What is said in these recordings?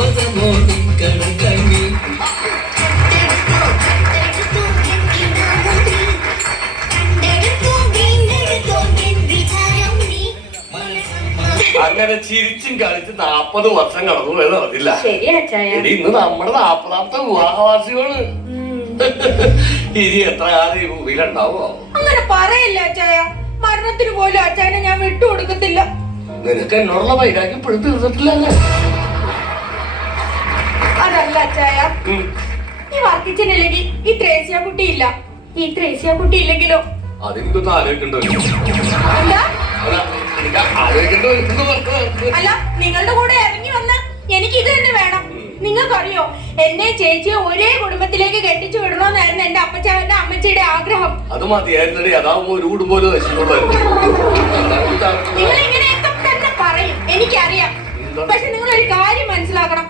മതമോതും കടകണ്ണി അങ്ങനെ ചിരിച്ചും കളിച്ച് 40 വർഷം കടന്നു പോയത് അറിഞ്ഞില്ല. ഇന്ന് നമ്മുടെ 40ാമത്തെ വിവാഹവാസികള്. ഇനി എത്ര കാലം ഈ ഭൂമിയിലുണ്ടാവോ? അങ്ങനെ പറയല്ല അച്ചായ. മരണത്തിന് പോലും അച്ചായനെ ഞാൻ വിട്ടുകൊടുക്കത്തില്ല. നിനക്ക് എന്നോടുള്ള വൈരാഗ്യം ഇപ്പോഴും തീർന്നിട്ടില്ലല്ലേ? അതല്ല അച്ചായ, ഈ വർക്കിച്ചനില്ലെങ്കിൽ ഈ ത്രേസ്യ കുട്ടി ഇല്ല. ഈ ത്രേസ്യ കുട്ടി ഇല്ലെങ്കിലോ? അതെനിക്കൊന്ന് ആലോചിക്കണ്ടോ? അല്ല, നിങ്ങളുടെ കൂടെ ഇറങ്ങി വന്ന എനിക്ക് ഇത് തന്നെ വേണം. നിങ്ങൾക്കറിയോ, എന്നെ ചേച്ചിയെ ഒരേ കുടുംബത്തിലേക്ക് കെട്ടിച്ചു വിടണമെന്നായിരുന്നു എന്റെ അപ്പച്ചാവന്റെ അമ്മച്ചിയുടെ ആഗ്രഹം. അത് മതിയായിരുന്നേ, അതാവുമ്പോ ഒരു കുടുംബം നിങ്ങൾ ഇങ്ങനെയൊക്കെ തന്നെ പറയും, എനിക്കറിയാം. പക്ഷെ നിങ്ങൾ ഒരു കാര്യം മനസ്സിലാക്കണം,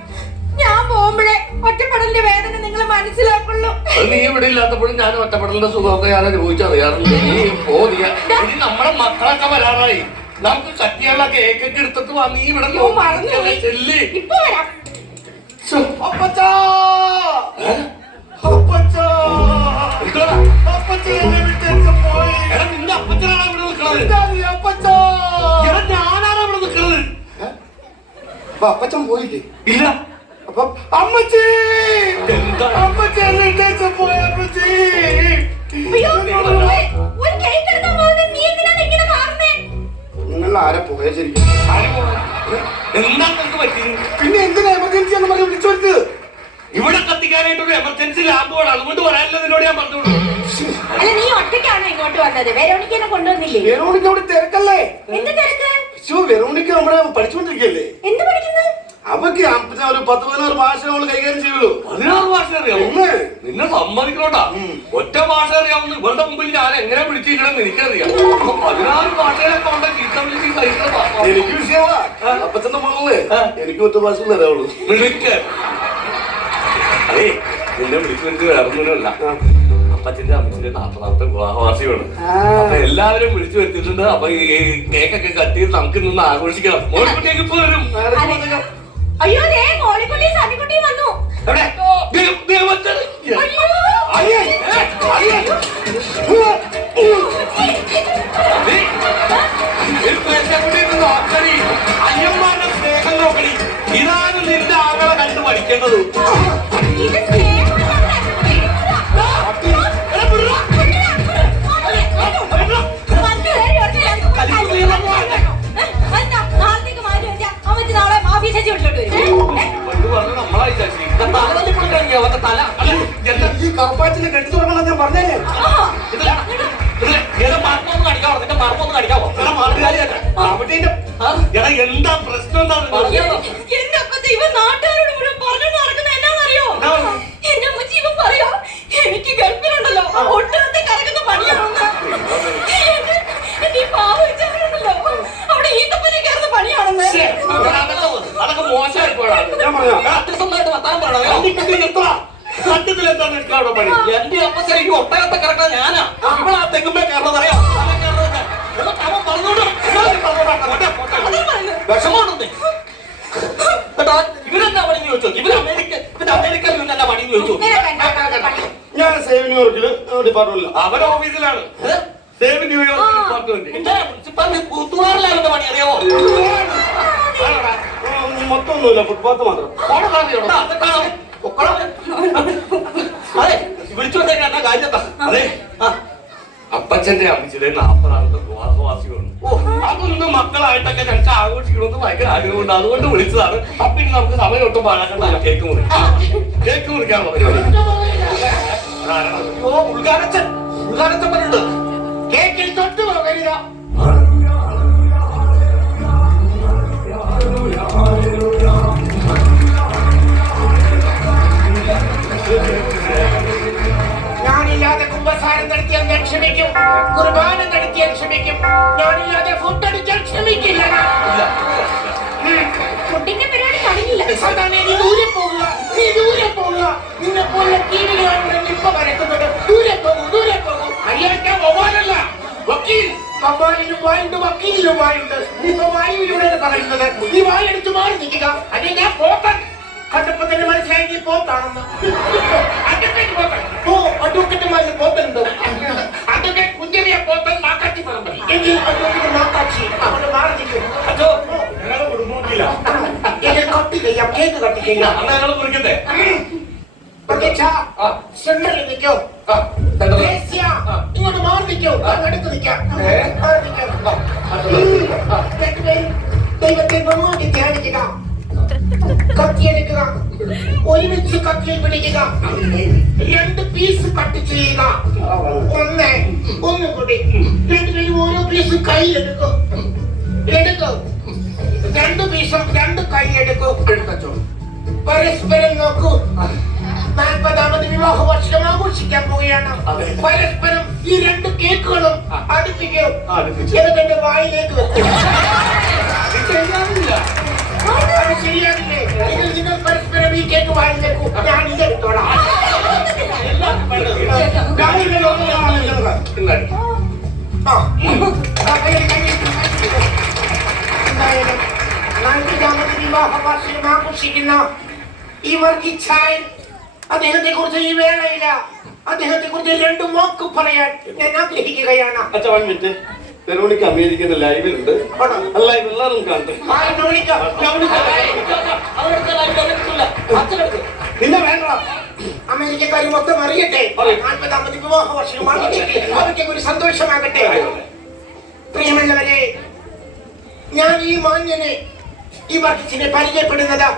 ഞാൻ പോകുമ്പോഴേ ഒറ്റപ്പെടലിന്റെ വേദന നിങ്ങൾ മനസ്സിലാക്കുള്ളൂ. നീ ഇവിടെ ഇല്ലാത്തപ്പോഴും ഞാൻ ഒറ്റപ്പെടലിന്റെ സുഖമൊക്കെ ഞാൻ അനുഭവിച്ചറിയാറുണ്ട്. ഇനി നമ്മുടെ മക്കളൊക്കെ വരാറായി. നമുക്ക് കട്ടിയുള്ള കേക്കൊക്കെ എടുത്തിട്ട് വാ. നീ ഇവിടെ ഇപ്പൊ വരാം. അപ്പച്ചൻ പോയില്ലേ? ഇല്ല. അപ്പൊ അമ്മച്ചി പോയ അമ്മച്ചി നിങ്ങൾ ആരെ പോയ ശരിക്കും? എന്താ പറ്റി? പിന്നെ എന്തിനാ എമർജൻസി എന്ന് പറഞ്ഞ് വിളിച്ചു വരുത്തത്? ഇവിടെ കത്തിക്കാനായിട്ടൊരു എമർജൻസി ലാബോണ്, അതുകൊണ്ട് പറയാനില്ല. നിന്നോട് ഞാൻ പറഞ്ഞോളൂ. അല്ല, നീ ഒറ്റയ്ക്കാണോ ഇങ്ങോട്ട് വന്നത്? വെറോണിക്കനെ കൊണ്ടുവന്നില്ലേ? വെറോണിക്ക അവിടെ തിരക്കല്ലേ? എന്ത് തിരക്ക്? വെറോണിക്ക നമ്മുടെ പഠിച്ചുകൊണ്ടിരിക്കല്ലേ? എന്ത് പഠിക്കുന്നത്? അവക്ക് ഒരു 10-16 ഭാഷ അവള് കൈകാര്യം ചെയ്യുള്ളൂ. 16 ഭാഷ അറിയാവുന്ന നിന്നെ സമ്മതിക്കണോട്ടാ. ഒറ്റ ഭാഷ അറിയാവുന്ന ഇവളുടെ മുമ്പിൽ ഞാൻ എങ്ങനെ പിടിച്ചിരിക്കണമെന്ന് എനിക്കറിയാം. 16 ഭാഷകളൊക്കെ ഉണ്ട്. എനിക്ക് വിഷയമാ. അപ്പച്ചന്റെ മകളെ എനിക്ക് ഒറ്റ ഭാഷ അറിയാവുള്ളൂ. അതേ, നിന്നെ വിളിച്ചു വരുത്തി വേറൊന്നുമല്ല. അപ്പച്ചന്റെ അമ്മച്ചിന്റെ 40ാമത്തെ വിവാഹവാസിയാണ്. അപ്പൊ എല്ലാവരും വിളിച്ചു വരുത്തിയിട്ടുണ്ട്. അപ്പൊ ഈ കേക്കൊക്കെ കട്ട് ചെയ്ത് നമുക്ക് നിന്ന് ആഘോഷിക്കണം. മോളിക്കുട്ടിയൊക്കെ ഇപ്പൊ വരും. അയ്യോ, മോളിക്കുട്ടി സണ്ണിക്കുട്ടി വന്നു. അയ്യന്മാരുടെ സ്നേഹം നോക്കണി. ഇതാണ് നിന്റെ ആകളെ കണ്ടു പഠിക്കേണ്ടത്. കറുപ്പാച്ചിന്റെ കെട്ടി തുടങ്ങണം ഞാൻ പറഞ്ഞേ. എന്താ പ്രശ്നം? നാട്ടുകാരോട് മുഴുവൻ പറഞ്ഞു നടക്കുന്ന എന്നാന്നറിയോ? എന്റെ അമ്മച്ചി ഇവൻ പറയോ എനിക്ക് ഗൾഫിലുണ്ടല്ലോ ഒട്ടകത്തെ കറക്കുന്ന പണിയാണെന്ന്. എന്റെ പാവണ്ടല്ലോ അവിടെ ഈത്തപ്പനെ കയറുന്ന പണിയാണെന്ന്. അതൊക്കെ മോശമായിപ്പോഴാണ്. സത്യത്തിൽ എന്താ നിൽക്കാണോ പണി? എന്റെ അപ്പച്ചനക്ക് ഒട്ടകത്തെ കറക്കാൻ ഞാനാ. ഇവിടെ ആ തെങ്ങുമ്പേ കയറുന്നത് അറിയാം. വിഷമമുണ്ടെന്നേ. ഇവരെന്താ പണി ചോദിച്ചോ? ഇവര് അമേരിക്കയിൽ ഇവരെന്താ പണി ചോദിച്ചു? ഞാൻ സേവ് ന്യൂയോർക്കില് ഡിപ്പാർട്ട്മെന്റില്. അവരുടെ ഓഫീസിലാണ്. Save New York department. കൂത്തുവാറിലാകുന്ന പണി അറിയാമോ? മൊത്തമൊന്നുമില്ല, ഫുട്പാത്ത് മാത്രം. അതെ, വിളിച്ചു വന്നേക്കാ കാര്യത്താ. അതെ, അപ്പച്ചന്റെ അമ്മച്ചിയുടെ 40ാമത്തെ വിവാഹവാസികളുണ്ട്. അതൊന്നും മക്കളായിട്ടൊക്കെ ഞങ്ങൾക്ക് ആഘോഷിക്കണമെന്ന് ഭയങ്കര ആഗ്രഹമുണ്ട്. അതുകൊണ്ട് വിളിച്ചതാണ്. അപ്പൊ ഇനി നമുക്ക് സമയം ഒട്ടും പാഴാക്കണ്ട. കേക്ക് മുറിക്കാനുള്ള പരിപാടി. ഉദ്ഘാടച്ചൻ പറഞ്ഞിട്ടുണ്ട്. കേക്കിൽ തൊട്ട് പോകരുത്. ഞാനില്ലാതെ കുമ്പസാരം നടത്തിയാൽ ഞാൻ ക്ഷമിക്കും. കുർബാന നടത്തിയാൽ ക്ഷമിക്കും. ഞാനില്ലാതെ ഫുഡ് അടിച്ചാൽ ക്ഷമിക്കില്ല. ഫുഡിന്റെ പരിപാടി തുടങ്ങിയില്ല. നീ ദൂരെ പോകുക, നീ ദൂരെ പോകുക. നിന്നെ പോലെ കീഴിലാണ് ഇപ്പൊ വരക്കുന്നത്. ദൂരെ പോകും, ദൂരെ പോകും. അയ്യാക്കാൻ പോവാനല്ല, വക്കീൽ. വവ്വാലിനും വായുണ്ട്, വക്കീലിനും വായുണ്ട്. ഇപ്പൊ വായുവിലൂടെ പറയുന്നത്. നീ വായെടുത്ത് മാറി നിൽക്കുക. അല്ലെ ഞാൻ പോകാൻ കണ്ടപ്പോ തന്നെ മനസ്സിലായി നീ പോത്താണെന്ന്. ഓ അഡ്വക്കറ്റുമാരിൽ പോത്തുണ്ട്. അതൊക്കെ കുഞ്ഞിനെ പോത്തൻ മാക്കാച്ചി പറമ്പ്. എങ്കിൽ അഡ്വക്കറ്റ് മാക്കാച്ചി അവിടെ മാറി നിൽക്കും. ഞങ്ങളെ കുടുംബമില്ല. എങ്കിൽ കട്ട് ചെയ്യാം, കേക്ക് കട്ട് ചെയ്യാം. അന്ന് ഞങ്ങൾ കുറിക്കട്ടെ. പ്രതീക്ഷ സെന്ററിൽ നിൽക്കോ. ദേശീയ ഇങ്ങോട്ട് മാറി നിൽക്കോ. അടുത്ത് നിൽക്കാം. മാറി നിൽക്കാം. രണ്ടുപേരും ദൈവത്തെ നന്നായി ധ്യാനിക്കുക. കത്തിയെടുക്കുക. ഒരുമിച്ച് കത്തിയിൽ പിടിക്കുക. 2 പീസ് കട്ട് ചെയ്യുക. ഒന്നുകൂടി രണ്ടുപേരും ഓരോ പീസ് കൈയെടുക്കും. എടുക്കും. 2 പീസും 2 കൈയെടുക്കും. എടുത്തോ. പരസ്പരം നോക്കൂ. 40ാമത് വിവാഹ വർഷം ആഘോഷിക്കാൻ പോവുകയാണ്. പരസ്പരം ഈ 2 കേക്കുകളും അടുപ്പിക്കും. എന്നിട്ട് എന്റെ വായിലേക്ക് വെക്കും. അത് ശരിയാകില്ലേ? എങ്കിൽ നിങ്ങൾ പരസ്പരം ഈ കേക്ക് വായിൽ വെക്കൂ. ഞാൻ ഇതെടുത്തോളാം. എന്തായാലും 40ാമത് വിവാഹ വാർഷികം ആഘോഷിക്കുന്ന ഈ വർഗീച്ചായൻ അദ്ദേഹത്തെ കുറിച്ച് ഈ വേളയില്ല. അദ്ദേഹത്തെ കുറിച്ച് 2 വാക്ക് പറയാൻ ഞാൻ ആഗ്രഹിക്കുകയാണ്. അച്ഛാ 1 മിനിറ്റ്. വെറോണിക്ക അമേരിക്കയുടെ ലൈവിലുണ്ട്. ലൈവ് എല്ലാവരും കാണട്ടെ. നിന്നെ വേണ്ട. അമേരിക്കക്കാർ മൊത്തം അറിയട്ടെ. 40ാമത് വിവാഹ വർഷം അവർക്ക് ഒരു സന്തോഷമാകട്ടെ. പ്രിയമുള്ളവരെ, ഞാൻ ഈ മാന്യനെ ഈ വർഗീസിനെ പരിചയപ്പെടുന്നത്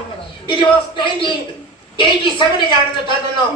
1987 തോന്നുന്നു.